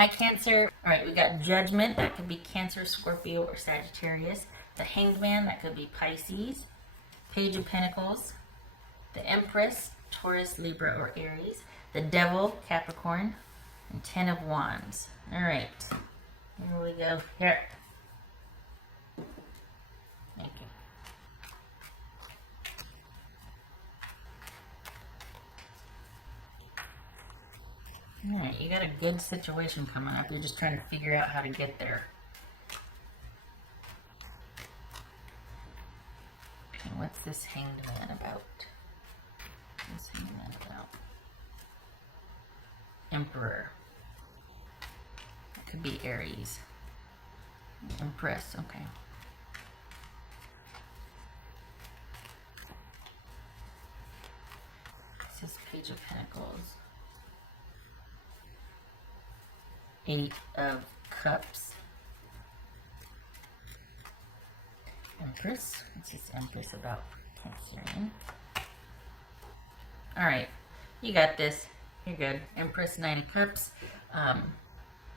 High Cancer. All right, we got Judgment. That could be Cancer, Scorpio, or Sagittarius. The Hanged Man. That could be Pisces. Page of Pentacles. The Empress, Taurus, Libra, or Aries. The Devil, Capricorn. And 10 of Wands. All right. Here we go. Here. Thank you. Alright, you got a good situation coming up. You're just trying to figure out how to get there. Okay, what's this Hanged Man about? What's this Hanged Man about? Emperor. That could be Aries. Empress, okay. This is Page of Pentacles. 8 of Cups. Empress. What's this Empress about? Cancerian. Alright. You got this. You're good. Empress, 9 of Cups.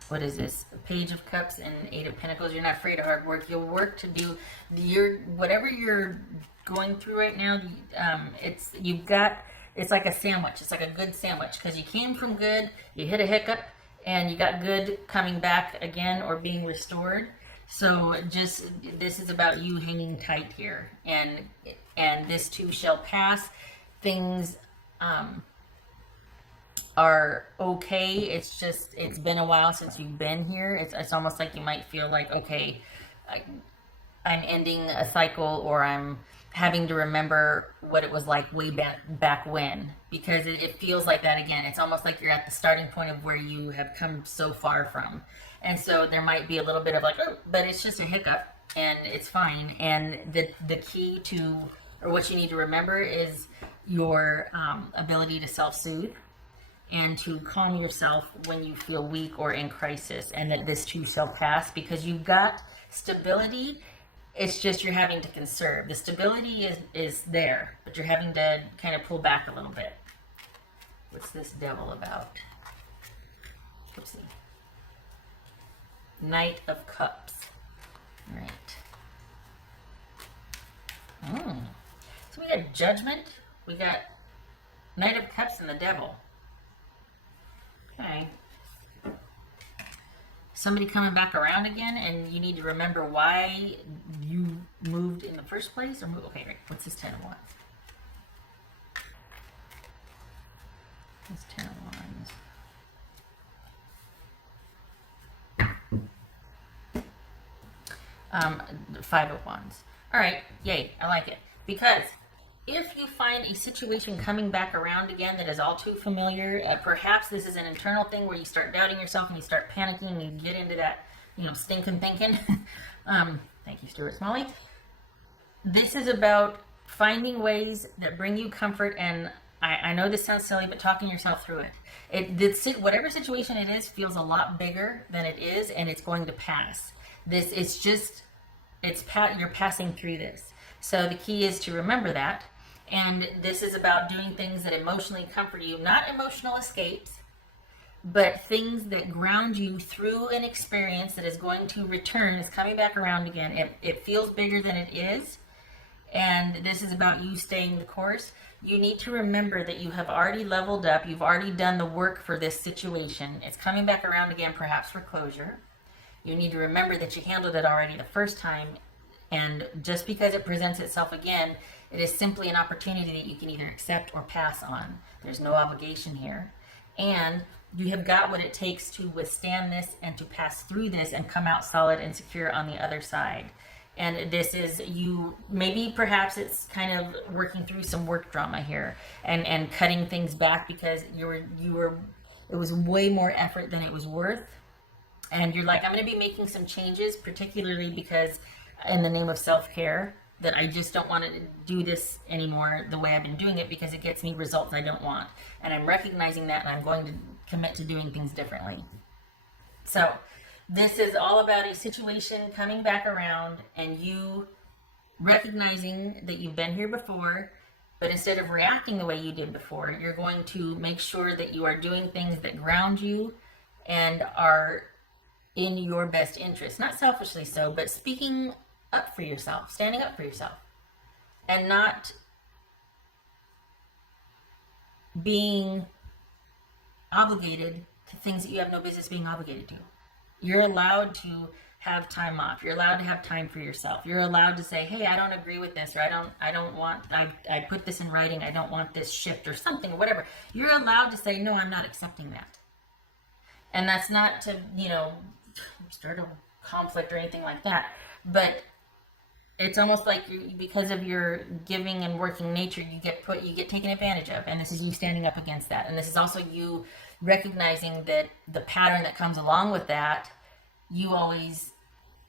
What is this? Page of Cups and 8 of Pentacles. You're not afraid of hard work. You'll work to do whatever you're going through right now. It's like a sandwich. It's like a good sandwich because you came from good, you hit a hiccup, and you got good coming back again or being restored. So this is about you hanging tight here, and this too shall pass. Things are okay. It's just, it's been a while since you've been here. It's almost like you might feel like, okay, I'm ending a cycle, or I'm having to remember what it was like way back when, because it feels like that again. It's almost like you're at the starting point of where you have come so far from. And so there might be a little bit of like, oh, but it's just a hiccup and it's fine. And the key to, or what you need to remember, is your ability to self-soothe and to calm yourself when you feel weak or in crisis, and that this too shall pass, because you've got stability. It's just you're having to conserve. The stability is there, but you're having to kind of pull back a little bit. What's this Devil about? Oopsie. Knight of Cups. All right. So we got Judgment. We got Knight of Cups and the Devil. Okay. Somebody coming back around again, and you need to remember why you moved in the first place. Or move. Okay, right. What's this 10 of Wands? This 10 of Wands. 5 of Wands. All right, yay, I like it. Because if you find a situation coming back around again that is all too familiar, perhaps this is an internal thing where you start doubting yourself and you start panicking and you get into that, stinking thinking. Thank you, Stuart Smalley. This is about finding ways that bring you comfort, and I know this sounds silly, but talking yourself through it. Whatever situation it is feels a lot bigger than it is, and it's going to pass. You're passing through this. So the key is to remember that. And this is about doing things that emotionally comfort you, not emotional escapes, but things that ground you through an experience that is going to return, is coming back around again. It feels bigger than it is. And this is about you staying the course. You need to remember that you have already leveled up. You've already done the work for this situation. It's coming back around again, perhaps for closure. You need to remember that you handled it already the first time. And just because it presents itself again, it is simply an opportunity that you can either accept or pass on. There's no obligation here. And you have got what it takes to withstand this and to pass through this and come out solid and secure on the other side. And this is you, maybe perhaps it's kind of working through some work drama here and cutting things back because it was way more effort than it was worth. And you're like, I'm going to be making some changes, particularly because in the name of self-care, that I just don't want to do this anymore the way I've been doing it because it gets me results I don't want. And I'm recognizing that, and I'm going to commit to doing things differently. So this is all about a situation coming back around and you recognizing that you've been here before, but instead of reacting the way you did before, you're going to make sure that you are doing things that ground you and are in your best interest. Not selfishly so, but speaking up for yourself, standing up for yourself, and not being obligated to things that you have no business being obligated to. You're allowed to have time off. You're allowed to have time for yourself. You're allowed to say, hey, I don't agree with this, or I don't want, I put this in writing, I don't want this shift or something, or whatever. You're allowed to say, no, I'm not accepting that. And that's not to, start a conflict or anything like that. But it's almost like because of your giving and working nature, you get taken advantage of. And this is you standing up against that. And this is also you recognizing that the pattern that comes along with that, you always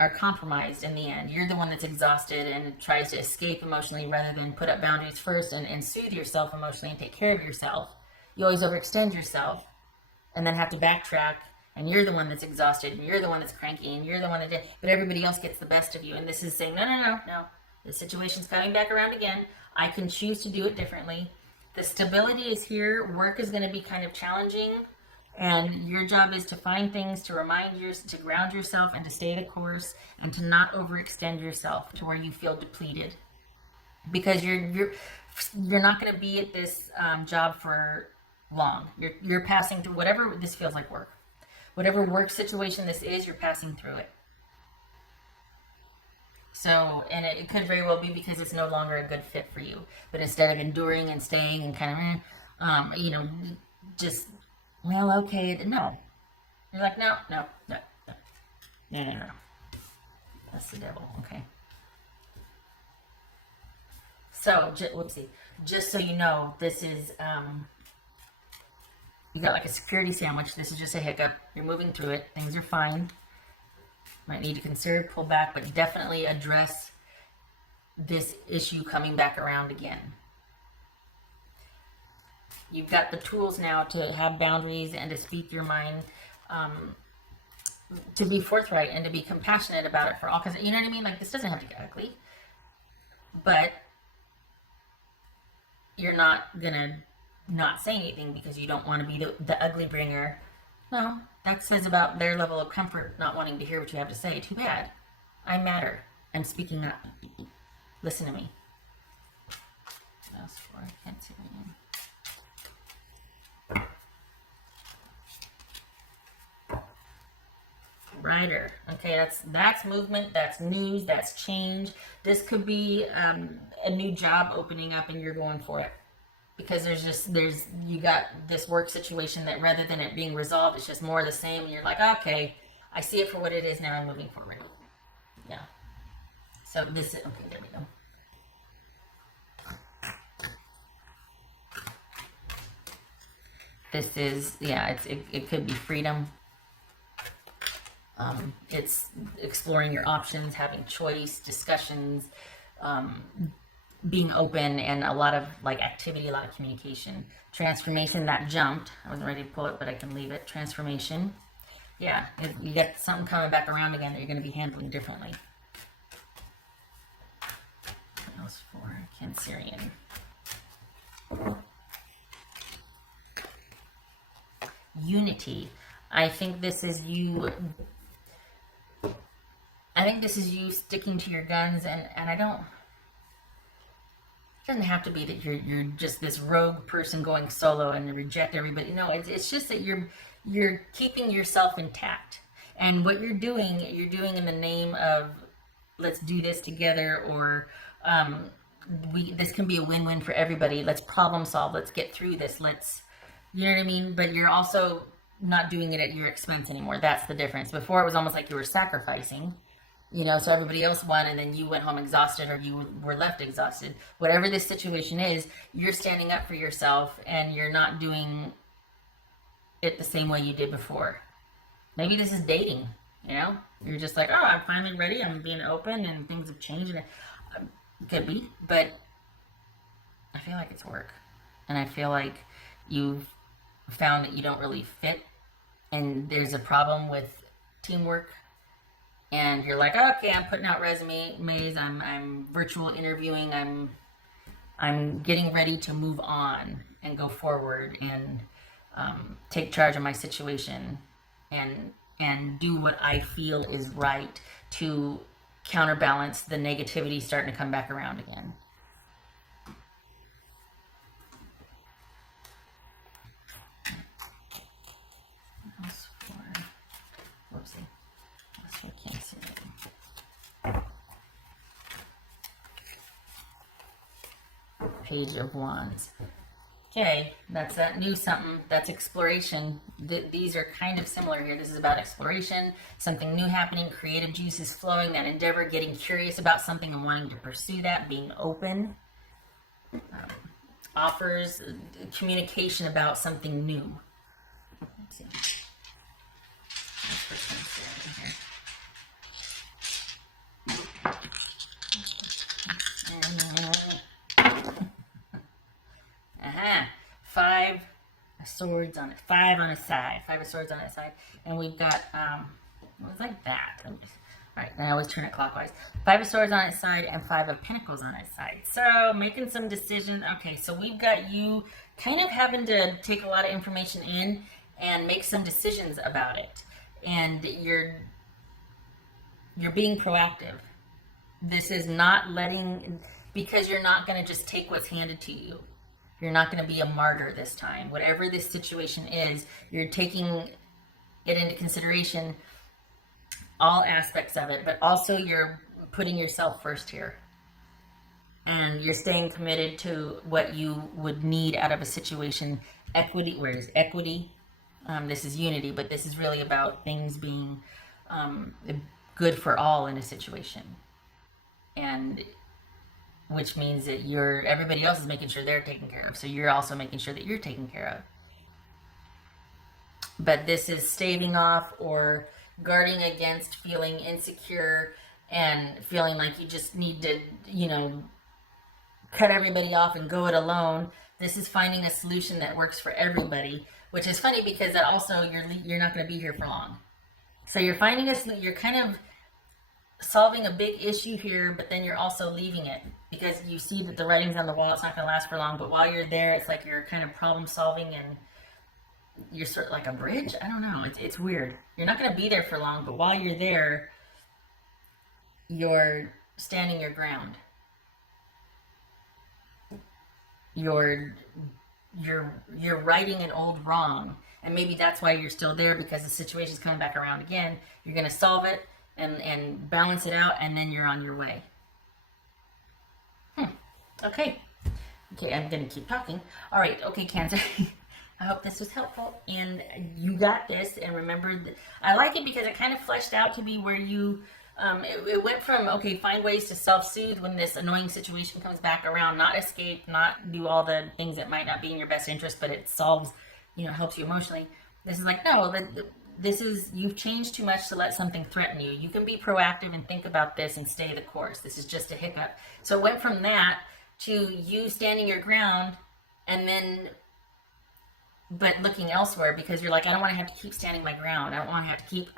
are compromised in the end. You're the one that's exhausted and tries to escape emotionally rather than put up boundaries first and soothe yourself emotionally and take care of yourself. You always overextend yourself and then have to backtrack, and you're the one that's exhausted, and you're the one that's cranky, and you're the one that did, but everybody else gets the best of you. And this is saying, no. The situation's coming back around again. I can choose to do it differently. The stability is here. Work is going to be kind of challenging. And your job is to find things to remind you, to ground yourself and to stay the course and to not overextend yourself to where you feel depleted. Because you're not going to be at this job for long. You're passing through whatever this feels like work. Whatever work situation this is, you're passing through it. So, and it could very well be because it's no longer a good fit for you. But instead of enduring and staying and kind of, just, well, okay, no. You're like, no. That's the devil, okay. So, whoopsie. Just so you know, this is, you got like a security sandwich. This is just a hiccup. You're moving through it. Things are fine. Might need to consider, pull back, but definitely address this issue coming back around again. You've got the tools now to have boundaries and to speak your mind, to be forthright and to be compassionate about it for all. Because, you know what I mean? Like, this doesn't have to get ugly. But you're not going to not say anything because you don't want to be the ugly bringer. No, that says about their level of comfort not wanting to hear what you have to say. Too bad. I matter. I'm speaking up. Listen to me. That's for I can't see it. Rider. Okay, that's movement, that's news, that's change. This could be a new job opening up and you're going for it. Because you got this work situation that rather than it being resolved, it's just more of the same. And you're like, okay, I see it for what it is now. I'm moving forward. Yeah. So this is, okay, there we go. This is, yeah, it could be freedom. It's exploring your options, having choice, discussions, being open, and a lot of like activity, a lot of communication. Transformation, that jumped. I wasn't ready to pull it, but I can leave it. Transformation. Yeah, you got something coming back around again that you're going to be handling differently. What else for Cancerian? Unity. I think this is you sticking to your guns, and I don't. It doesn't have to be that you're just this rogue person going solo and reject everybody. No, it's just that you're keeping yourself intact, and what you're doing in the name of let's do this together, or this can be a win-win for everybody. Let's problem solve. Let's get through this. You know what I mean? But you're also not doing it at your expense anymore. That's the difference. Before it was almost like you were sacrificing. So everybody else won and then you went home exhausted, or you were left exhausted. Whatever this situation is, you're standing up for yourself and you're not doing it the same way you did before. Maybe this is dating, You're just like, oh, I'm finally ready. I'm being open and things have changed. And could be, but I feel like it's work. And I feel like you've found that you don't really fit and there's a problem with teamwork. And you're like, okay, I'm putting out resumes, I'm virtual interviewing, I'm getting ready to move on and go forward and take charge of my situation and do what I feel is right to counterbalance the negativity starting to come back around again. Whoopsie. I can't see it. Page of Wands. Okay, that's that new something. That's exploration. These are kind of similar here. This is about exploration, something new happening, creative juices flowing, that endeavor, getting curious about something and wanting to pursue that, being open. Offers communication about something new. Let's see. Five swords on it. Five on a side. Five of swords on a side. And we've got, it was like that. Alright, and I always turn it clockwise. Five of swords on its side and five of pentacles on its side. So, making some decisions. Okay, so we've got you kind of having to take a lot of information in and make some decisions about it. And you're being proactive. This is not letting, because you're not going to just take what's handed to you. You're not going to be a martyr this time. Whatever this situation is, you're taking it into consideration, all aspects of it, but also you're putting yourself first here. And you're staying committed to what you would need out of a situation. Equity, where is equity? This is unity, but this is really about things being good for all in a situation. And which means that everybody else is making sure they're taken care of. So you're also making sure that you're taken care of. But this is staving off or guarding against feeling insecure and feeling like you just need to, cut everybody off and go it alone. This is finding a solution that works for everybody, which is funny because that also you're not going to be here for long. So you're finding you're kind of solving a big issue here, but then you're also leaving it because you see that the writing's on the wall. It's not going to last for long, but while you're there, it's like you're kind of problem solving and you're sort of like a bridge. I don't know. It's weird. You're not going to be there for long, but while you're there, you're standing your ground. You're righting an old wrong, and maybe that's why you're still there, because the situation's coming back around again. You're going to solve it and balance it out, and then you're on your way. Okay, I'm going to keep talking. All right, okay, Cancer. I hope this was helpful, and you got this. And remember, I like it because it kind of fleshed out to be where you, it went from, okay, find ways to self-soothe when this annoying situation comes back around, not escape, not do all the things that might not be in your best interest, but it solves, helps you emotionally. This is like, no, this is, you've changed too much to let something threaten you. You can be proactive and think about this and stay the course. This is just a hiccup. So it went from that to you standing your ground, and then but looking elsewhere, because you're like, I don't want to have to keep standing my ground. I don't want to have to keep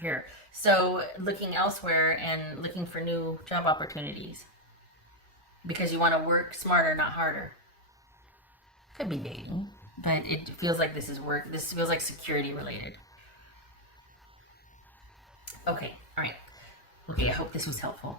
here. So looking elsewhere and looking for new job opportunities, because you want to work smarter, not harder. Could be dating, but it feels like this is work. This feels like security related. Okay, all right. Okay, I hope this was helpful.